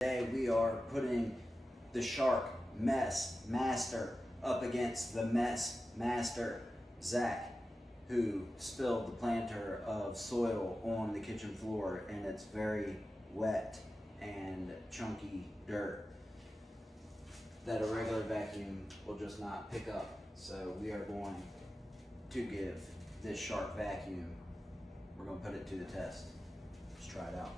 Today we are putting the Shark Mess Master up against the Mess Master Zach, who spilled the planter of soil on the kitchen floor, and it's very wet and chunky dirt that a regular vacuum will just not pick up. So we are going to give this Shark vacuum, we're going to put it to the test. Let's try it out.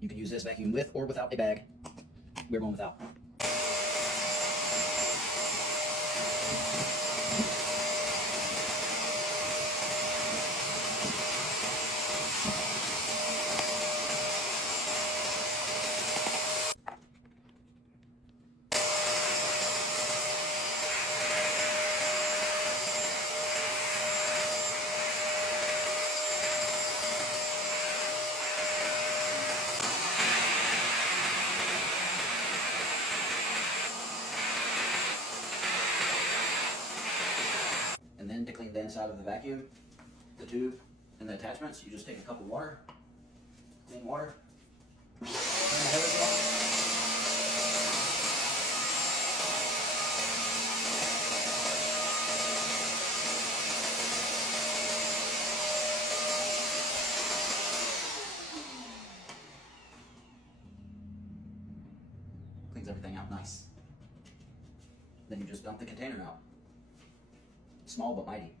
You can use this vacuum with or without a bag. We're going without. And then to clean the inside of the vacuum, the tube and the attachments, you just take a cup of water, clean water, turn the hose off. Cleans everything out nice. Then you just dump the container out. Small but mighty.